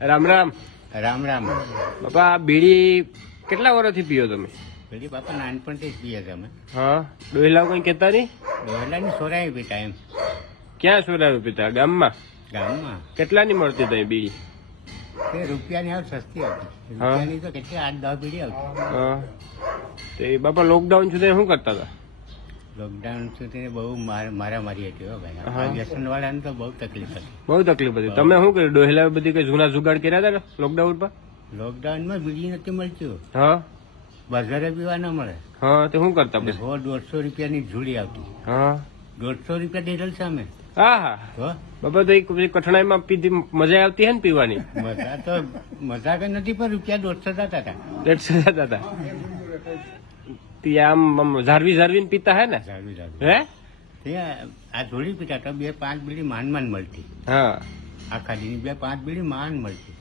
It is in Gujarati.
રામ રામ. રામ રામ. બાપા બીડી કેટલા વર્ષથી પીઓ તમે? પેલી બાપા નાનપણથી જ પીએ તમે. હા, ડોહેલા કોઈ કહેતા નહીં? ડોહેલાની સોરાઈ પીતા એમ. ક્યાં સોરાયું પીતા? ગામમાં? ગામમાં કેટલાની મળતી તઈ બીડી? તે રૂપિયાની આવ સસ્તી આવતી. રૂપિયાની તો કેટલી 8-10 બીડી આવતી. હા, તે બાપા લોકડાઉન સુધી શું કરતા હતા? લોકડાઉન સુધી બહુ મારામારી હતી હો ભાઈ. હા. વ્યસન વાળાને તો બહુ તકલીફ હતી. બહુ તકલીફ હતી. તમે શું કર્યું? ડોહેલા બધી કઈ જૂના જુગાડ કર્યા હતા લોકડાઉન પર? લોકડાઉનમાં બીડી નથી મળતી. હા બજારે પીવા ન મળે. હા, તો શું કરતા પછી? 100-150 રૂપિયાની ઝૂડી આવતી. હા 150 રૂપિયા ડેરલ સામે. હા હા. તો બાપા તો એક કઠણાઈમાં પીધી મજા આવતી હે ને પીવાની? મજા કઈ નથી પણ રૂપિયા 150 જતા હતા. 150 જતા હતા. આમ ઝારવીને પીતા હે ને? હે ત્યાં આ જોડી પીતા તો 2-5 બીડી માંડ મળતી. હા આખા દી 2-5 બીડી માંડ મળતી.